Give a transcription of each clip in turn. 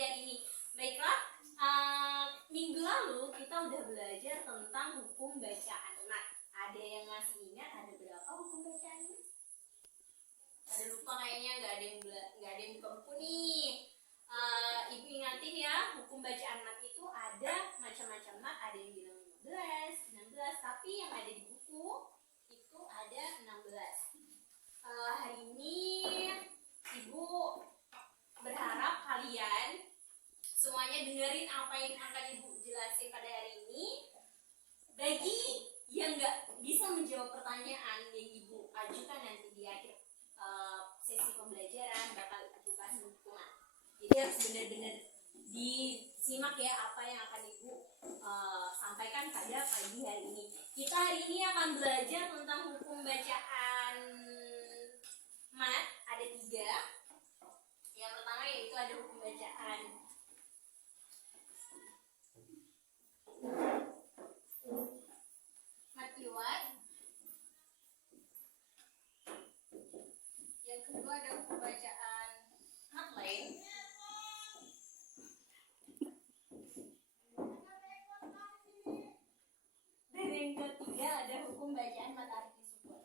hari ini. Baiklah, minggu lalu kita udah belajar tentang hukum bacaan mat. Ada yang masih ingat ada berapa hukum bacaan mat? Ada lupa kayaknya, nggak ada yang buka buku nih. Ibu ingatin ya, hukum bacaan mat itu ada macam-macam mat. Ada yang bilang 15, 16, tapi yang ada di buku itu ada 16. Hari ini Ibu berharap kalian semuanya dengerin apa yang akan Ibu jelasin pada hari ini. Bagi yang nggak bisa menjawab pertanyaan yang Ibu ajukan nanti di akhir sesi pembelajaran bakal Ibu kasih hukuman. Jadi harus benar-benar disimak ya apa yang akan Ibu sampaikan pada pagi hari ini. Kita hari ini akan belajar tentang hukum bacaan mat. Ada 3. Yang pertama yaitu ada hukum bacaan mat iwat. Yang kedua ada hukum bacaan mat lain. Dan yang ketiga ada hukum bacaan mat arti sukun.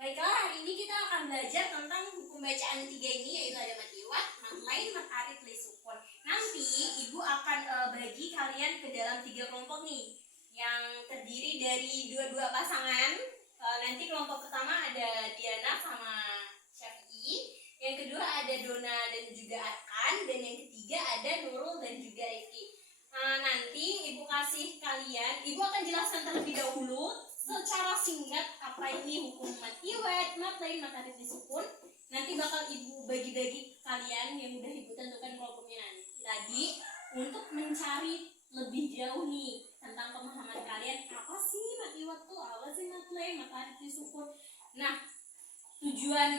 Baiklah, hari ini kita akan belajar tentang hukum bacaan 3 ini, yaitu ada mat iwat, mat lain, mat arit li sukun. Nanti Ibu akan bagi kalian ke dalam 3 kelompok nih, yang terdiri dari dua pasangan. Nanti kelompok pertama ada Diana sama Syafi'i, yang kedua ada Dona dan juga Arkan, dan yang ketiga ada Nurul dan juga Rifki. Nanti Ibu kasih kalian, Ibu akan jelaskan terlebih dahulu secara singkat apa ini hukum mat iwat, mat lain, mat arit li sukun. Nanti bakal Ibu bagi-bagi kalian yang udah Ibu tentukan kelompoknya nanti tadi untuk mencari lebih jauh nih tentang pemahaman kalian, apa sih mat iwat tuh, apa sih mat lain, mat arit li sukun. Nah, tujuan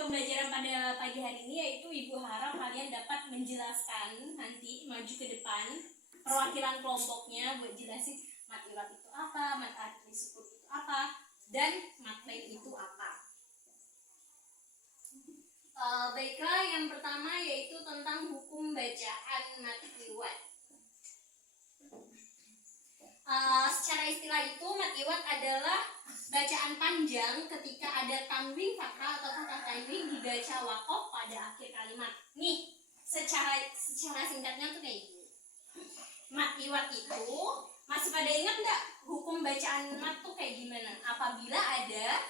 pembelajaran pada pagi hari ini yaitu Ibu harap kalian dapat menjelaskan nanti maju ke depan perwakilan kelompoknya buat jelasin mat iwat itu apa, mat arit li sukun itu apa, dan mat lain itu apa. Baiklah, yang pertama yaitu tentang hukum bacaan mat iwat. Secara istilah itu mat iwat adalah bacaan panjang ketika ada tanwin fathah atau fathah tanwin dibaca waqaf pada akhir kalimat. Nih, secara singkatnya tuh kayak gini. Mat iwat itu masih pada ingat nggak hukum bacaan mat tuh kayak gimana? Apabila ada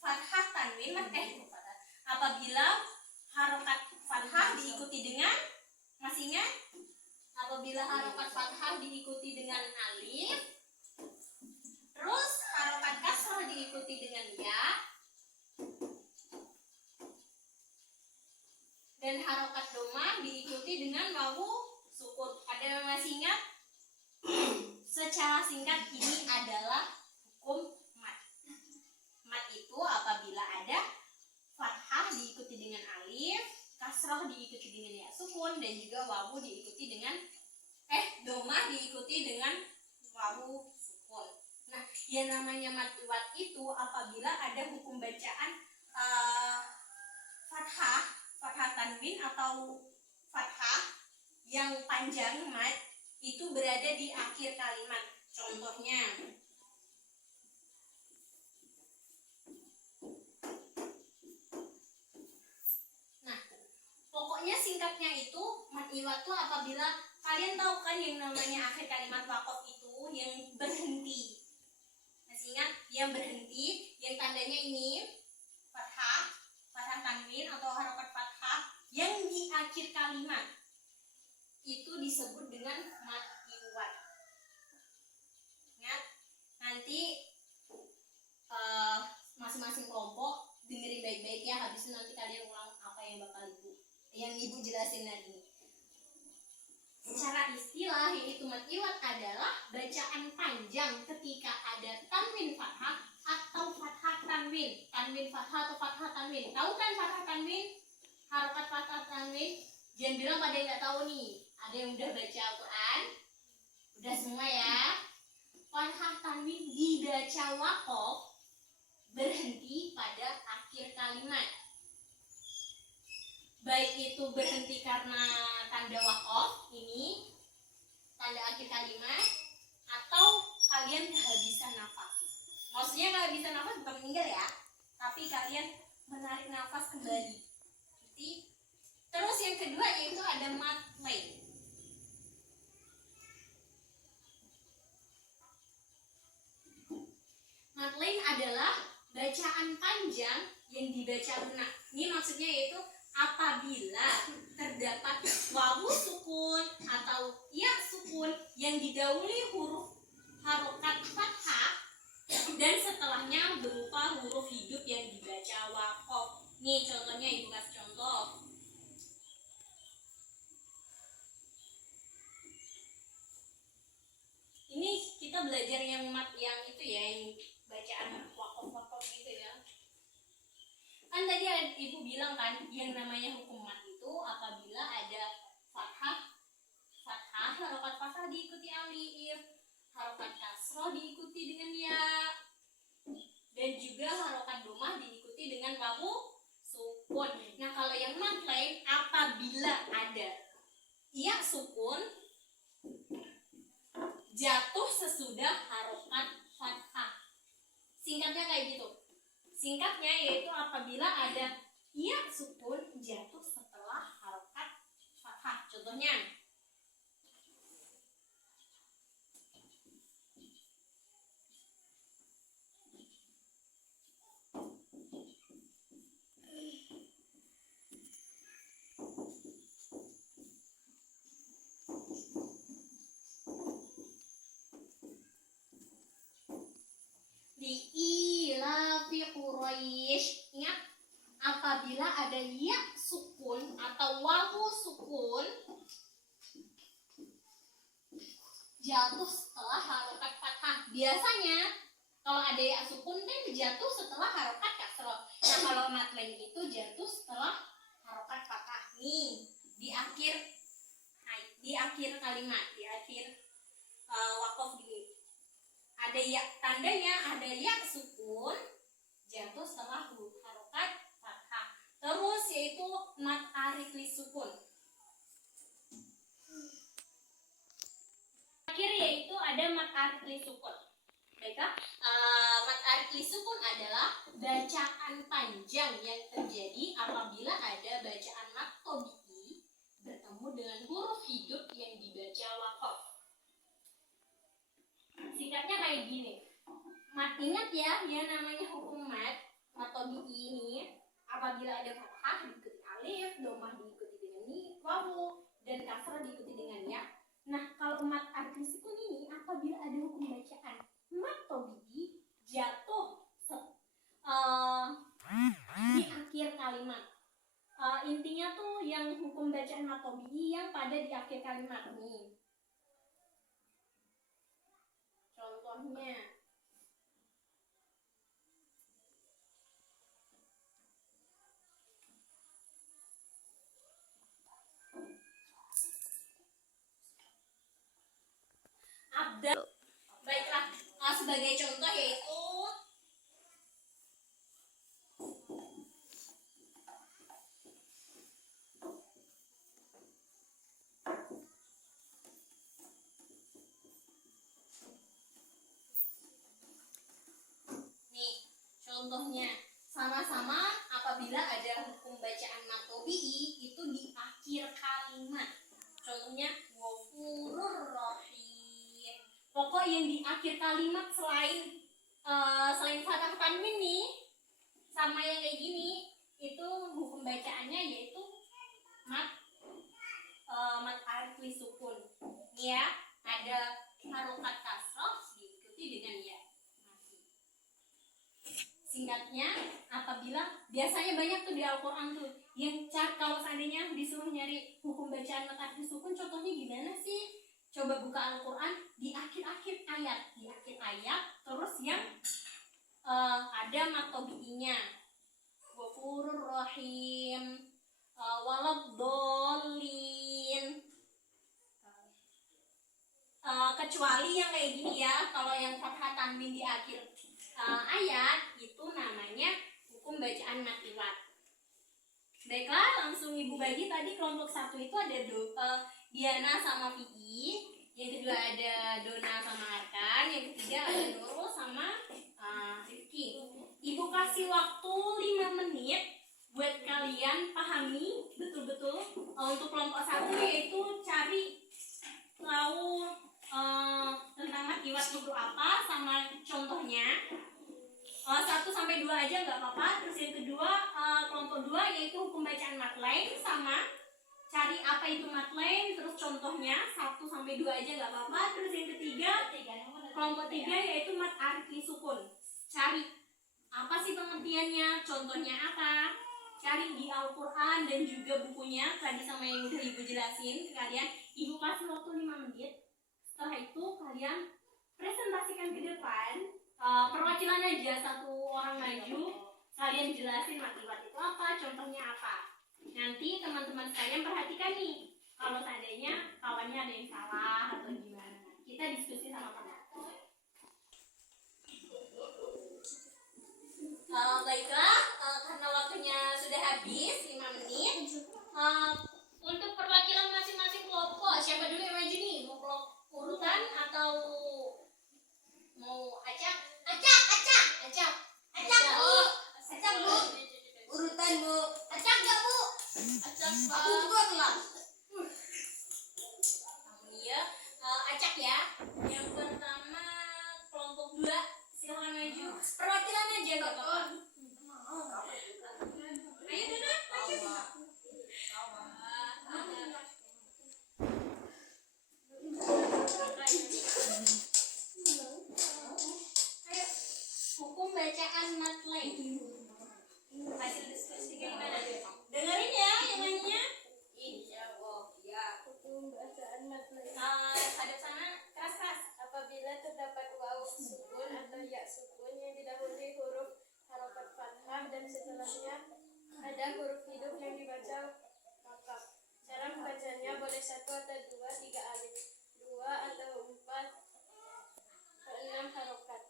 fathah tanwin apabila harokat fathah diikuti dengan, masih ingat? Apabila harokat fathah diikuti dengan alif, terus harokat kasrah diikuti dengan ya, dan harokat doma diikuti dengan wawu sukun. Ada yang masih ingat? Secara singkat ini adalah hukum mat. Mat itu apabila ada fathah diikuti dengan alif, kasrah diikuti dengan ya sukun, dan juga wawu diikuti dengan doma diikuti dengan wawu sukun. Nah, yang namanya mat iwat itu apabila ada hukum bacaan fathah tanwin atau fathah yang panjang mat itu berada di akhir kalimat. Contohnya, nah, pokoknya singkatnya itu mat iwat tuh apabila kalian tahu kan yang namanya akhir kalimat waqaf itu yang berhenti. Masih ingat? Yang berhenti, yang tandanya ini fathah tanwin atau harokat fathah yang di akhir kalimat itu disebut dengan mat iwat. Ingat, nanti masing-masing kelompok dengerin baik-baik ya, habis itu nanti kalian ulang apa yang Ibu jelasin hari ini. Secara istilah yaitu mat iwat adalah bacaan panjang ketika ada tanwin fathah atau fathah tanwin. Tanwin fathah atau fathah tanwin. Tahu kan fathah tanwin? Harokat fathah tanwin. Jangan bilang pada yang nggak tahu nih. Ada yang udah baca Al-Quran? Udah semua ya? Fathah tanwin dibaca waqaf berhenti pada akhir kalimat. baik itu berhenti karena tanda waqaf ini, tanda akhir kalimat, atau kalian kehabisan nafas. Maksudnya kehabisan nafas bukan meninggal ya, tapi kalian menarik nafas kembali. Jadi, terus yang kedua yaitu ada mat lain. Mat lain adalah bacaan panjang yang dibaca lunak. Ini maksudnya yaitu apabila terdapat wawu sukun atau ya sukun yang didahului huruf harokat fathah dan setelahnya berupa huruf hidup yang dibaca waqaf. Nih contohnya, ibu kasih contoh. Ini kita belajar yang mat yang itu ya, yang bacaan waqaf gitu ya. Kan tadi ibu bilang kan yang namanya hukum mat itu apabila ada fathah harokat fathah diikuti alif, harokat kasroh diikuti dengan ya, dan juga harokat domah diikuti dengan wawu sukun. Nah kalau yang mat lain apabila ada ya sukun jatuh sesudah harokat fathah. Singkatnya kayak gitu. Singkatnya yaitu apabila ada ya sukun jatuh setelah harokat fathah. Contohnya, li'ilafi Quraisy. Ingat, apabila ada ya sukun atau wawu sukun jatuh setelah harokat fathah. Biasanya kalau ada ya sukun kan jatuh setelah harokat kasroh. Nah kalau mat lain itu jatuh setelah harokat fathah. Nih di akhir kalimat, di akhir waqaf gini. Ada ya tandanya, ada ya sukun jatuh setelah harokat fathah. Terus yaitu mat arif li sukun. Akhir yaitu ada mat arif li sukun. Baiklah, mat arif li sukun adalah bacaan panjang yang terjadi apabila ada bacaan mat tobi'i bertemu dengan huruf hidup yang dibaca waqaf. Singkatnya kayak gini. Mat, ingat ya, yang namanya hukum mat tobi'i ini apabila ada fathah diikuti alif, domah diikuti dengan wawu, dan kasrah diikuti dengan ya. Nah, kalau mat arif sukun ini apabila ada hukum bacaan mat tobi'i jatuh di akhir kalimat. Intinya tuh yang hukum bacaan mat tobi'i yang pada di akhir kalimat nih. Contohnya, Abdal. Baiklah, sebagai contoh yaitu nih contohnya sama-sama apabila ada hukum bacaan mat tobi'i itu di akhir kalimat. Contohnya ghafurur rahim. Pokok yang di akhir kalimat selain fathah tanwin nih sama yang kayak gini itu hukum bacaannya yaitu mat arif li sukun. Nih ya, ada harokat kasroh diikuti dengan ya. Singkatnya, apabila biasanya banyak tuh di Al-Quran tuh yang kalau seandainya disuruh nyari hukum bacaan mat arif li sukun, contohnya gimana sih? Coba buka Al-Quran di akhir-akhir ayat, terus yang ada mat tobi'inya, ghafurur rahim, waladhdallin. Kecuali yang kayak gini ya, kalau yang fathah tanwin di akhir ayat itu namanya hukum bacaan mat liwat. Baiklah, langsung Ibu bagi. Tadi kelompok 1 itu ada Diana sama Vicky, yang kedua ada Dona sama Arkan, yang ketiga ada Nurul sama Rifki. Ibu kasih waktu 5 menit buat kalian pahami betul-betul untuk kelompok 1, yaitu cari tahu tentang mat iwat itu apa sama contohnya. 1 sampai 2 aja nggak apa-apa. Terus yang kedua, kelompok 2 yaitu hukum bacaan mat lain sama cari apa itu mat lain, terus contohnya 1 sampai 2 aja nggak apa-apa. Terus yang ketiga, kelompok 3 yaitu mat arti sukun. Cari apa sih pengertiannya, contohnya apa, cari di Al-Quran dan juga bukunya tadi sama yang udah Ibu jelasin ke kalian. Ibu kasih waktu 5 menit. Setelah itu kalian presentasikan ke depan, perwakilan aja, 1 orang maju, kalian jelasin mat iwat itu apa, contohnya apa. Nanti teman-teman sekalian perhatikan nih, kalau seandainya kawannya ada yang salah atau gimana, kita diskusi sama-sama. Baiklah, karena waktunya sudah habis 5 menit, untuk perwakilan masing-masing kelompok, siapa dulu yang maju nih? Mau kelompok urutan atau mau acak? Acak bu. Urutan bu. Acak gak bu? Acak pak. Aku buat lah. Iya, acak ya. Yang pertama kelompok 2, silahkan maju. Perwakilan aja gak apa-apa. Ayo Dona, maju. Hukum bacaan mat lain. Hasil diskusi gimana? Dengerin ya yang lainnya. Iya, ya. Hukum bacaan mat lain. Hadap sana, keras-keras. Apabila terdapat waw sukun atau ya sukun yang didahului huruf harokat fathah dan setelahnya ada huruf hidup yang dibaca maka cara membacanya boleh 1 atau 2, 3 alif, 2 atau 4 atau 6 harokat.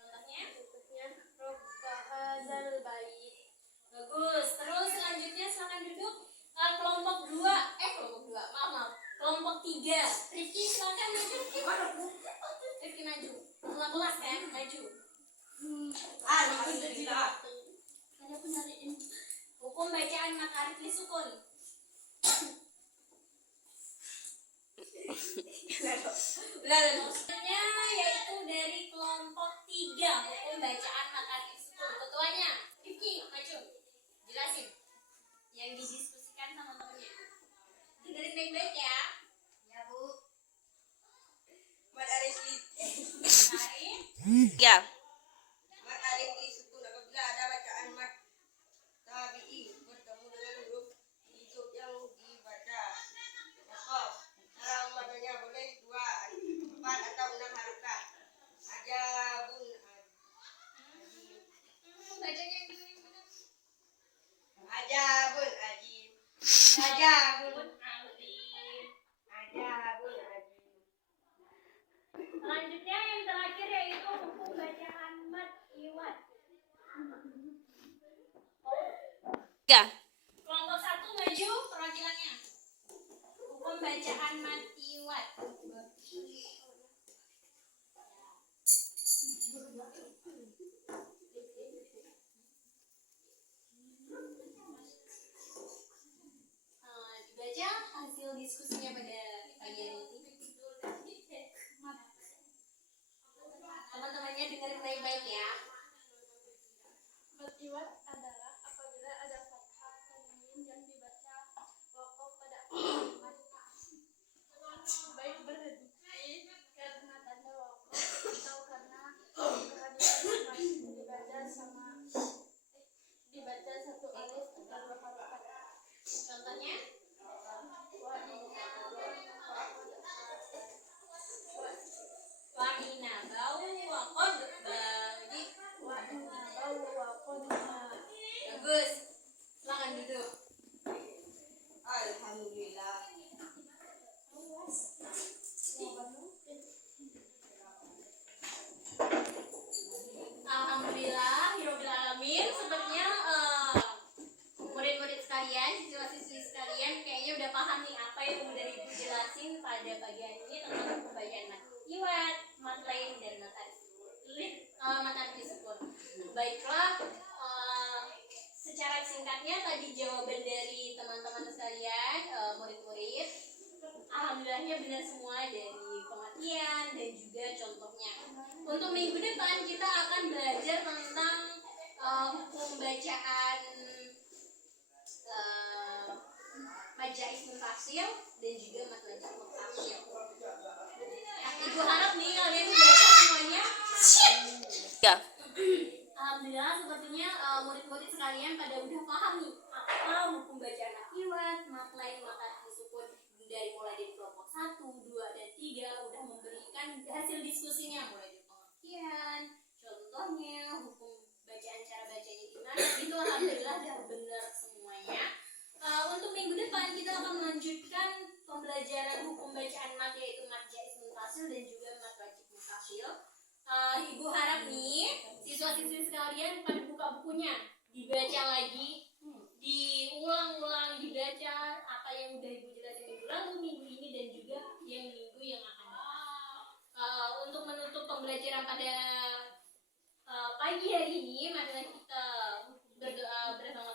Contohnya robbahazal bait. Bagus. Terus selanjutnya silakan duduk. Kelompok 2, maaf. Kelompok 3. Rifki silakan maju. Rifki maju. Kelas kan, maju. Ada penariin. Hukum bacaan mat arif li sukun. Maksudnya yaitu dari kelompok 3, hukum bacaan mat arif sukun. Ketuanya Rifki maju. Jelasin yang didiskusikan sama temennya. Dengerin baik-baik ya. Ya bu. Mat arif Ya. mat arif li sukun apabila ada bacaan mat tabi'i bertemu dengan huruf hidup yang dibaca. Maka cara membacanya boleh 2, 4 atau 6 harokat. Ajabun Bacanya yang dulu yang benar. ajabun ajib. Ajabun Alif. ajabun ajib. Selanjutnya yang terakhir yaitu hukum bacaan mat iwat. Ya. Kelompok 1 maju perwakilannya. Hukum bacaan mat iwat. Dibaca hasil diskusinya pada pagi hari ini. Teman-temannya dengerin baik-baik ya. Mat iwat adalah apabila ada fathah tanwin yang dibaca waqaf pada kalimat, baik berhenti karena tanda waqaf atau karena kehadiran masih dibaca 1 alif atau 2 harokat. Contohnya? Wa pada pagi hari ini tentang pembacaan mat iwat, mat lain, dan mat arti sukun. Baiklah, secara singkatnya tadi jawaban dari teman-teman sekalian, murid-murid, alhamdulillahnya benar semua dari pengertian dan juga contohnya. Untuk minggu depan kita akan belajar tentang hukum bacaan majais munfasil dan juga mat majais munfasil. Ibu harap nih kalian baca semuanya. Ya. Alhamdulillah sepertinya murid-murid sekalian pada udah paham nih apa hukum bacaan mat iwat, mat lain, mat arti sukun dari mulai dari kelompok 1, 2, dan 3 udah memberikan hasil diskusinya mulai dari pengertian, contohnya, hukum bacaan, cara bacanya gimana, itu alhamdulillah udah benar semuanya. Untuk minggu depan kita akan melanjutkan pembelajaran hukum bacaan mat, yaitu mat jaiz munfasil dan juga mat wajib munfasil. Ibu harap nih siswa-siswi sekalian pada buka bukunya, dibaca lagi, diulang-ulang, dibaca apa yang udah ibu jelasin minggu lalu, minggu ini, dan juga yang minggu yang akan datang. Untuk menutup pembelajaran pada pagi hari ini, marilah kita berdoa bersama